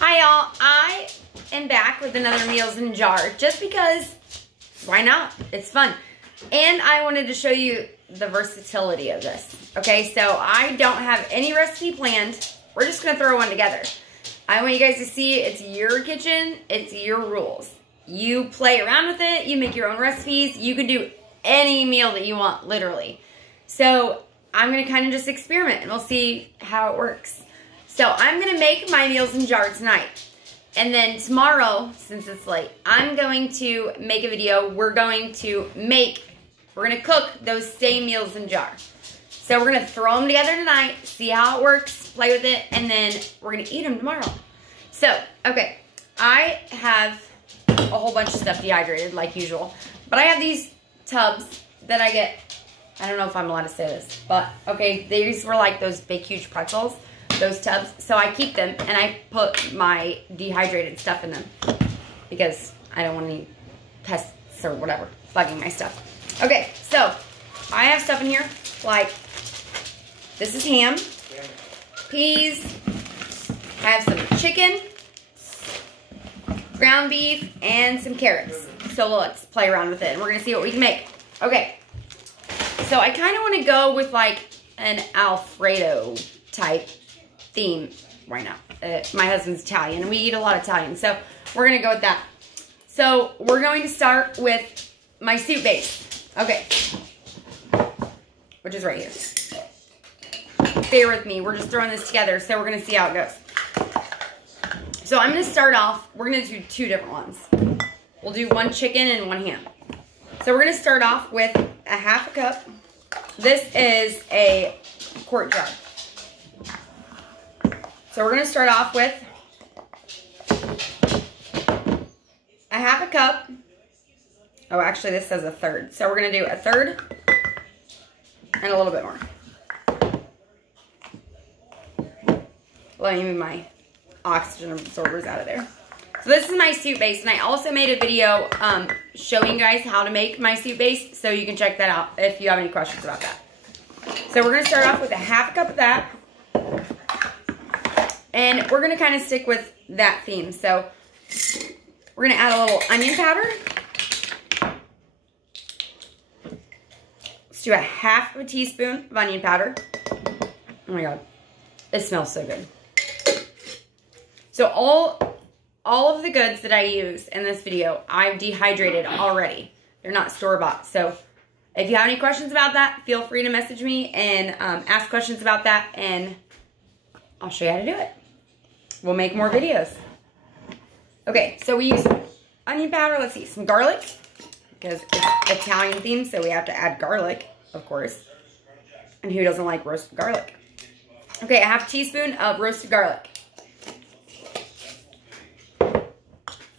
Hi y'all, I am back with another Meals in a Jar just because, why not? It's fun. And I wanted to show you the versatility of this. Okay, so I don't have any recipe planned. We're just gonna throw one together. I want you guys to see it's your kitchen, it's your rules. You play around with it, you make your own recipes, you can do any meal that you want, literally. So I'm gonna kind of just experiment and we'll see how it works. So I'm gonna make my Meals in a Jar tonight. And then tomorrow, since it's late, I'm going to make a video. We're gonna cook those same Meals in a Jar. So we're gonna throw them together tonight, see how it works, play with it, and then we're gonna eat them tomorrow. So, okay, I have a whole bunch of stuff dehydrated like usual, but I have these tubs that I get, I don't know if I'm allowed to say this, but okay, these were like those big huge pretzels, those tubs. So I keep them and I put my dehydrated stuff in them because I don't want any pests or whatever bugging my stuff. Okay, so I have stuff in here like this is ham, peas, I have some chicken, ground beef, and some carrots. So let's play around with it and we're gonna see what we can make. Okay, so I kind of want to go with like an Alfredo type theme right now. My husband's Italian and we eat a lot of Italian, so we're gonna go with that. So we're going to start with my soup base. Okay, which is right here. Bear with me, we're just throwing this together, so we're gonna see how it goes. So I'm gonna start off, we're gonna do two different ones. We'll do one chicken and one ham. So we're gonna start off with a half a cup. This is a quart jar. So we're gonna start off with a half a cup. Oh, actually this says a third. So we're gonna do a third and a little bit more. Let me move my oxygen absorbers out of there. So this is my soup base, and I also made a video showing you guys how to make my soup base, so you can check that out if you have any questions about that. So we're gonna start off with a half a cup of that. And we're gonna kind of stick with that theme. So we're gonna add a little onion powder. Let's do a half of a teaspoon of onion powder. Oh my God, it smells so good. So all of the goods that I use in this video, I've dehydrated already. They're not store-bought. So if you have any questions about that, feel free to message me and ask questions about that, and I'll show you how to do it. We'll make more videos. Okay, so we use onion powder. Let's see, some garlic, because it's Italian themed, so we have to add garlic, of course. And who doesn't like roasted garlic? Okay, a half teaspoon of roasted garlic.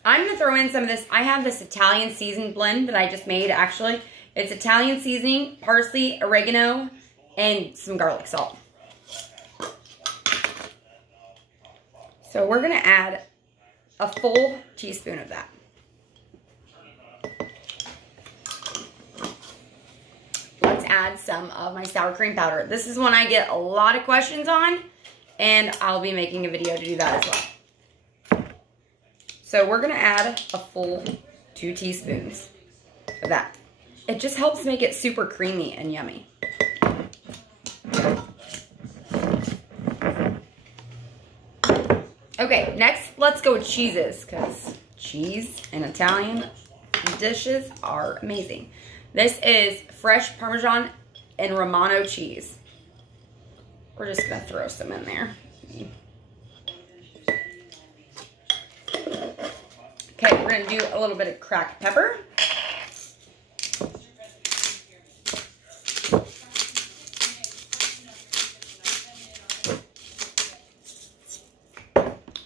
I'm going to throw in some of this. I have this Italian seasoned blend that I just made, actually. It's Italian seasoning, parsley, oregano, and some garlic salt. So we're going to add a full teaspoon of that. Let's add some of my sour cream powder. This is one I get a lot of questions on, and I'll be making a video to do that as well. So we're gonna add a full 2 teaspoons of that. It just helps make it super creamy and yummy. Okay, next let's go with cheeses, because cheese in Italian dishes are amazing. This is fresh Parmesan and Romano cheese. We're just gonna throw some in there. Okay, we're gonna do a little bit of cracked pepper.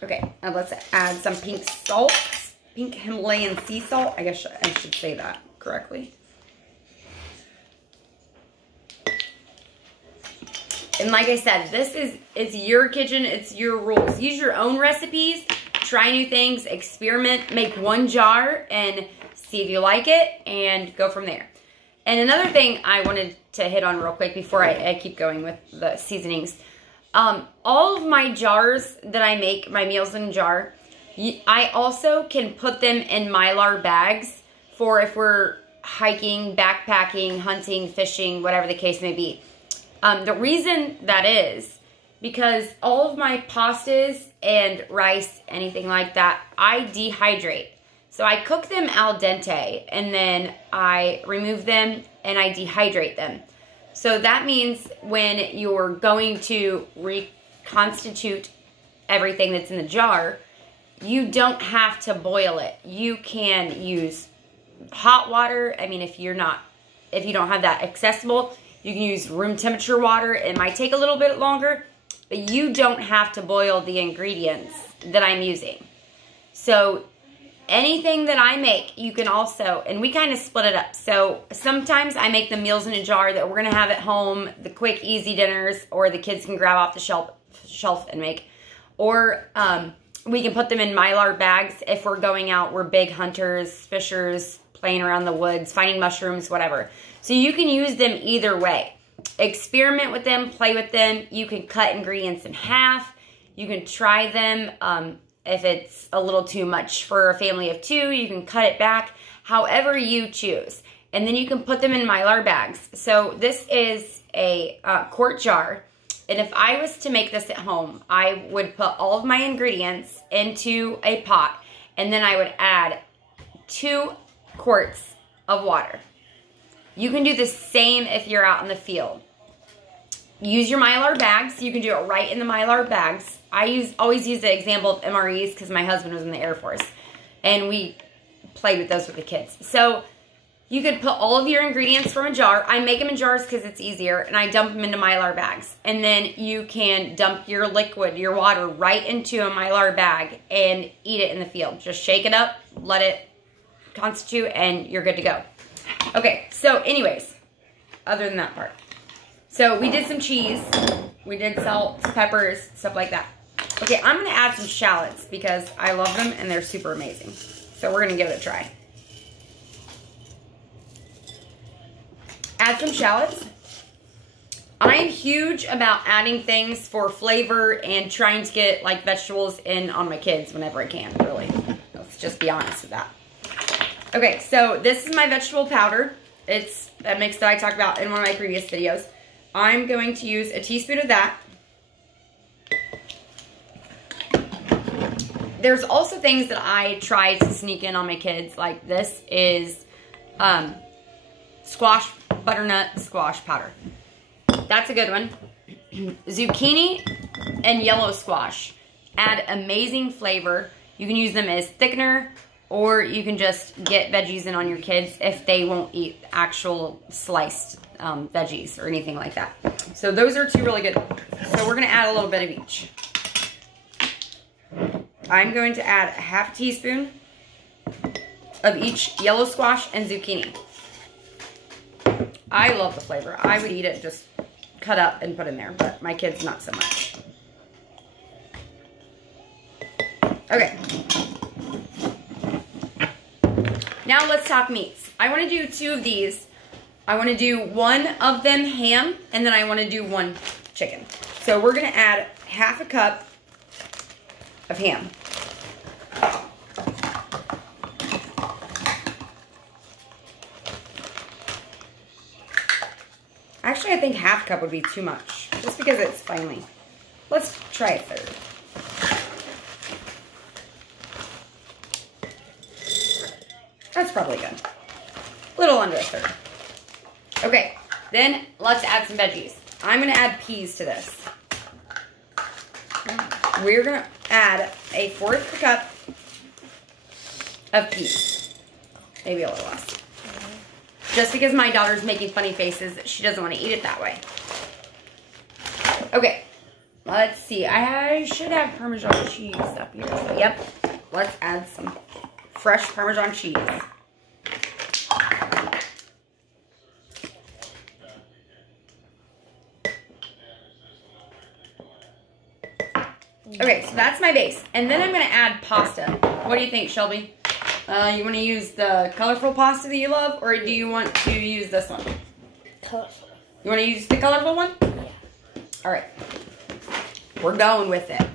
Okay, now let's add some pink salt, pink Himalayan sea salt. I guess I should say that correctly. And like I said, it's your kitchen, it's your rules. Use your own recipes. Try new things, experiment, make one jar and see if you like it and go from there. And another thing I wanted to hit on real quick before I keep going with the seasonings. All of my jars that I make, my meals in a jar, I also can put them in mylar bags for if we're hiking, backpacking, hunting, fishing, whatever the case may be. The reason that is because all of my pastas and rice, anything like that, I dehydrate. So I cook them al dente and then I remove them and I dehydrate them. So that means when you're going to reconstitute everything that's in the jar, you don't have to boil it. You can use hot water. I mean, if you don't have that accessible, you can use room temperature water. It might take a little bit longer, but you don't have to boil the ingredients that I'm using. So anything that I make, you can also, and we kind of split it up. So sometimes I make the meals in a jar that we're going to have at home, the quick, easy dinners, or the kids can grab off the shelf and make. Or we can put them in mylar bags if we're going out. We're big hunters, fishers, playing around the woods, finding mushrooms, whatever. So you can use them either way. Experiment with them, play with them. You can cut ingredients in half. You can try them. If it's a little too much for a family of 2, you can cut it back, however you choose. And then you can put them in mylar bags. So this is a quart jar. And if I was to make this at home, I would put all of my ingredients into a pot. And then I would add 2 quarts of water. You can do the same if you're out in the field. Use your mylar bags. You can do it right in the mylar bags. I always use the example of MREs because my husband was in the Air Force. And we played with those with the kids. So you could put all of your ingredients from a jar. I make them in jars because it's easier. And I dump them into mylar bags. And then you can dump your liquid, your water, right into a mylar bag and eat it in the field. Just shake it up, let it constitute, and you're good to go. Okay, so anyways, other than that part. So we did some cheese. We did salt, peppers, stuff like that. Okay, I'm going to add some shallots because I love them and they're super amazing. So we're going to give it a try. Add some shallots. I'm huge about adding things for flavor and trying to get like vegetables in on my kids whenever I can, really. Let's just be honest with that. Okay, so this is my vegetable powder. It's a mix that I talked about in one of my previous videos. I'm going to use a teaspoon of that. There's also things that I try to sneak in on my kids, like this is squash, butternut squash powder. That's a good one. Zucchini and yellow squash add amazing flavor. You can use them as thickener, or you can just get veggies in on your kids if they won't eat actual sliced veggies or anything like that. So those are 2 really good. So we're going to add a little bit of each. I'm going to add a half teaspoon of each yellow squash and zucchini. I love the flavor. I would eat it just cut up and put in there, but my kids not so much. Okay. Now let's talk meats. I want to do 2 of these. I want to do 1 of them ham, and then I want to do 1 chicken. So we're going to add half a cup of ham. Actually, I think half cup would be too much, just because it's finely. Let's try a third. That's probably good. A little under a third. Okay, then let's add some veggies. I'm going to add peas to this. We're going to add a 1/4 cup of peas. Maybe a little less. Just because my daughter's making funny faces, she doesn't want to eat it that way. Okay, let's see. I should have Parmesan cheese up here. So, yep, let's add some fresh Parmesan cheese. Okay, so that's my base. And then I'm going to add pasta. What do you think, Shelby? You want to use the colorful pasta that you love, or do you want to use this one? Colorful. You want to use the colorful one? Yeah. All right. we're going with it.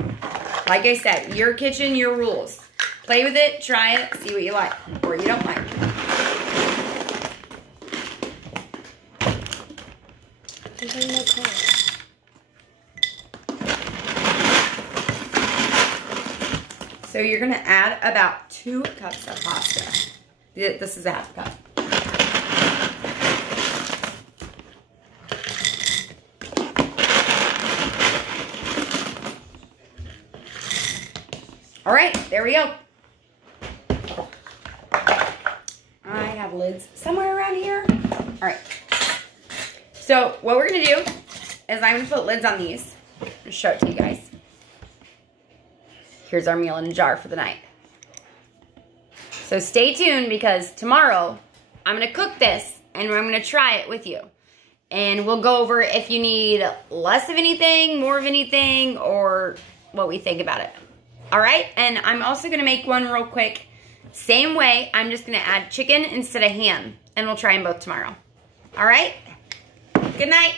Like I said, your kitchen, your rules. Play with it, try it, see what you like or you don't like. So you're gonna add about 2 cups of pasta. This is a half cup. All right, there we go. I have lids somewhere around here. All right. So what we're gonna do is I'm gonna put lids on these. I'll show it to you guys. Here's our meal in a jar for the night. So stay tuned because tomorrow I'm gonna cook this and I'm gonna try it with you. And we'll go over if you need less of anything, more of anything, or what we think about it. All right, and I'm also gonna make one real quick. Same way, I'm just gonna add chicken instead of ham, and we'll try them both tomorrow. All right, good night.